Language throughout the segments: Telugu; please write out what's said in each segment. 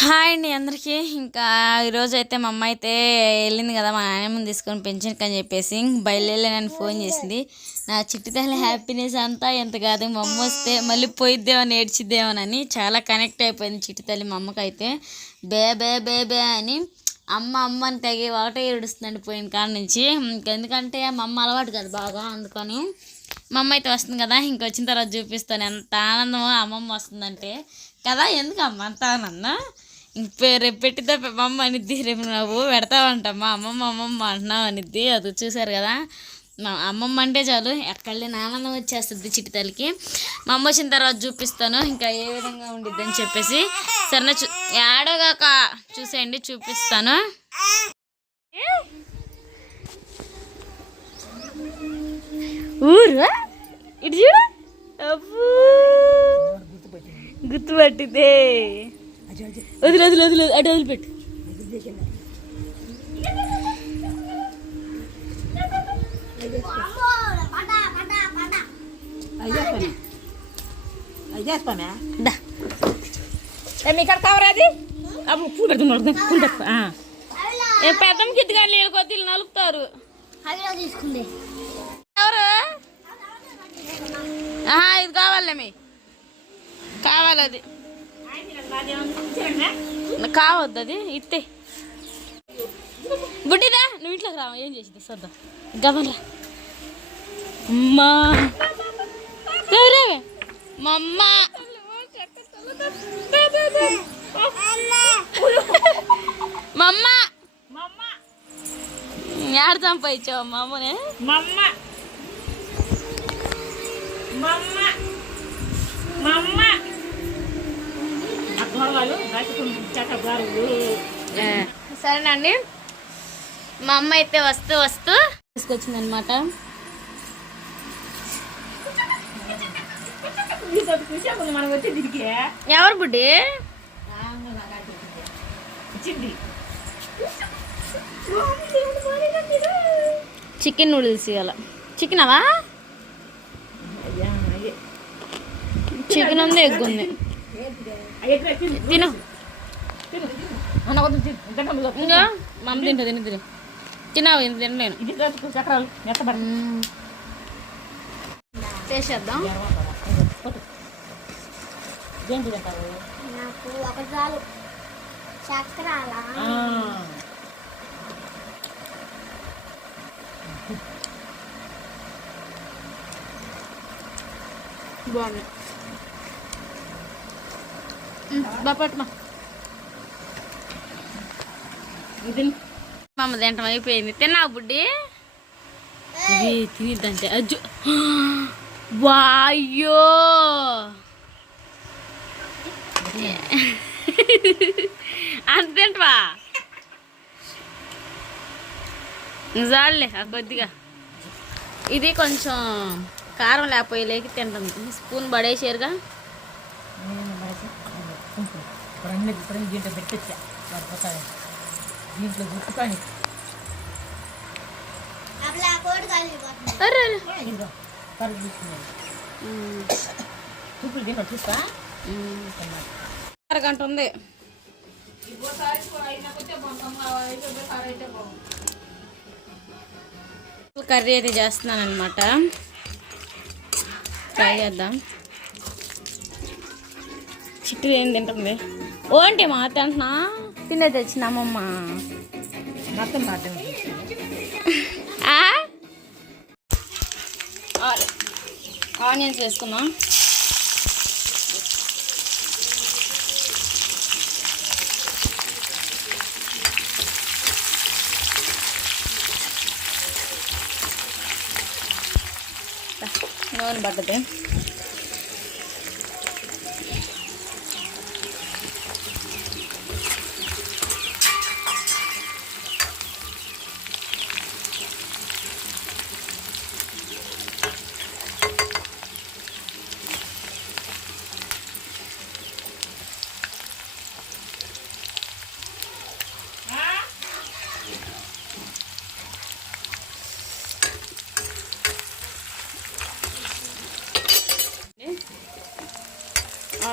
హాయ్ అండి అందరికీ. ఇంకా ఈరోజు అయితే మా అమ్మ అయితే వెళ్ళింది కదా మా నాయనమ్మని తీసుకొని పెన్షన్కి అని చెప్పేసి బయలుదేరని ఫోన్ చేసింది. నా చిట్టి తల్లి హ్యాపీనెస్ అంతా ఎంత కాదు మా అమ్మ వస్తే మళ్ళీ పోయిద్దేమని ఏడ్చిద్దేమోనని చాలా కనెక్ట్ అయిపోయింది చిట్టి తల్లి మా అమ్మకైతే. బే బే బే బే అని అమ్మ అమ్మ అని తెగి ఒకటే ఏడుస్తుందండి పోయిన కాడ నుంచి. ఎందుకంటే మా అమ్మ అలవాటు కదా బాగా అందుకని మా అమ్మ అయితే వస్తుంది కదా ఇంక వచ్చిన తర్వాత చూపిస్తాను. ఎంత ఆనందమో అమ్మమ్మ వస్తుందంటే. కదా ఎందుకు అమ్మ అంత ఆనందం? రేపు పెట్టిద్దా అమ్మ అనిద్ది రేపు నువ్వు పెడతావంటమ్మా అమ్మమ్మ అమ్మమ్మ అంటున్నావు అనిద్ది. అది చూసారు కదా. మా అమ్మమ్మ అంటే చాలు ఎక్కడలేని ఆనందం వచ్చేస్తుంది చిటితలకి మా అమ్మ వచ్చిన తర్వాత చూపిస్తాను ఇంకా ఏ విధంగా ఉండిద్ది అని చెప్పేసి. సరే చూ ఏడోగాక చూసేయండి చూపిస్తాను. ఊరు? ఇటు చూడు. అబ్బూ. గుర్తుపట్టిదే. వదిలి వదిలి వదిలి అటు వదిలిపెట్టు. దా. మీ ఇక్కడ కావరాది అమ్మ పూలు పెడుతున్నాడు పూలు పెట్టు పెద్దం ఏ కానీ నీళ్ళ కొద్ది నలుపుతారు. తీసుకుంది ఎవరు ఇది కావాలి మీ. కావాలి అది. కావద్దు అది ఇత్తే. బుడ్డిదా నువ్వు ఇంట్లోకి రావా ఏం చేసింది సర్దా. గమనరా అమ్మా. మా అమ్మ. మమ్మ ఏడ చంపాయిచ్చావు మా అమ్మనే? మమ్మ మమ్మ మమ్మ సరేనండి. మా అమ్మ అయితే వస్తూ వస్తూ తీసుకొచ్చింది అనమాట నీతో చూసే ముందు మనం వచ్చి తిరిగి. ఎవరు బుడ్డి? చికెన్ నూడిల్స్ ఇవాళ చికెన్ అవా చికెన్ ఉంది ఎగ్ ఉంది. తిను తిను అన్న వద్దు తిను గడ్డంలో ఇంకా మా అమ్మ తింటుంది తిని తిని తినావు ఇంత తినలేను ఇది రాజుకు చక్రాలు ఎత్తబడి చేసేద్దాం ఏం తింటారు నాకు ఒక చాలు చక్రాల బాగుంది బాపట్మా. ఇది మా అమ్మ తింటాం అయిపోయింది. తిన్నావు బుడ్డి? ఇది తినిద్దంటే. అజ్జు. వాయ్యో. అంత తింటవా? కొద్దిగా. ఇది కొంచెం కారం లేకపోయి లేకి తింటుంది స్పూన్ పడేసారుగా ఇప్పుడు అన్ని ఇప్పుడు దీంట్లో పెట్టొచ్చా? దీంట్లో గుట్టుకొని తీసుకున్నాను చూపులు దీంట్లో చూస్తా. అరగంట ఉంది. కర్రీ అయితే చేస్తున్నాను అనమాట ట్రై చేద్దాం. చిట్టు ఏం తింటుంది? ఓంటి మా తింటున్నా తినే తెచ్చిన అమ్మమ్మ మొత్తం? ఆని- ఆనియన్స్ వేసుకున్నాం నూనె పట్టదు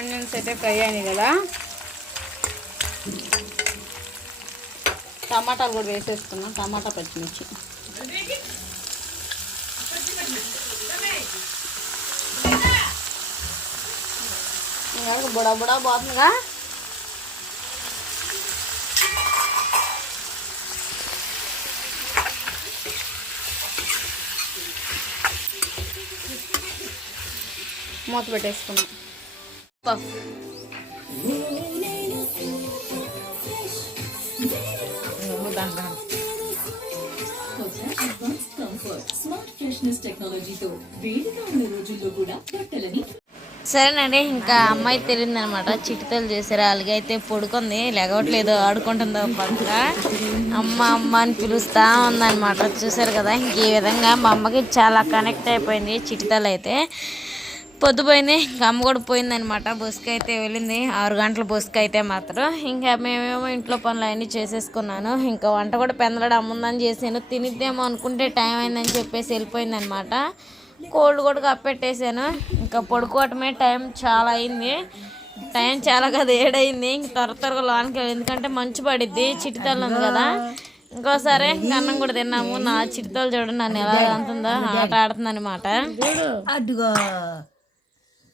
ఆనియన్స్ అయితే ఫ్రై అయినాయి కదా. టమాటాలు కూడా వేసేసుకున్నాం టమాటా పచ్చిమిర్చి. బుడా బుడా పోతుందిగా. మూత పెట్టేసుకున్నాం. పఫ్ సరేనండి ఇంకా అమ్మాయి తెలియదనమాట చిటితలు చేసారు అలాగే అయితే పడుకుంది. లేగవట్లేదు ఆడుకుంటుందో పక్క. అమ్మ అమ్మ అని పిలుస్తా ఉందన్నమాట చూసారు కదా ఇంక ఈ విధంగా మా అమ్మకి చాలా కనెక్ట్ అయిపోయింది చిటితలు అయితే పొద్దుపోయింది ఇంకా అమ్మ కూడా పోయిందనమాట బస్కి అయితే వెళ్ళింది. ఆరు గంటల బస్కి అయితే మాత్రం. ఇంకా మేమేమో ఇంట్లో పనులు అన్నీ చేసేసుకున్నాను. ఇంకా వంట కూడా పెందలాడు అమ్ముందని చేసాను తినిద్దేమో అనుకుంటే టైం అయిందని చెప్పేసి వెళ్ళిపోయిందనమాట కోల్డ్ కూడా కప్పెట్టేశాను. ఇంకా పడుకోవటమే టైం చాలా అయింది. టైం చాలా కదా ఏడైంది ఇంక త్వర త్వరగా లోనికి వెళ్ళి ఎందుకంటే మంచు పడిద్ది చిటితల్లి ఉంది కదా. ఇంకోసారి అన్నం కూడా తిన్నాము. నా చిటితలు చూడండి నన్ను ఎలా అంటుందో ఆట ఆడుతుంది అనమాట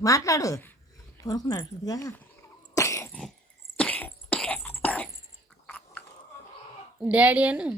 మాట్లాడు. కొనుక్కున్నాడు ఇదిగా. డాడీ అను.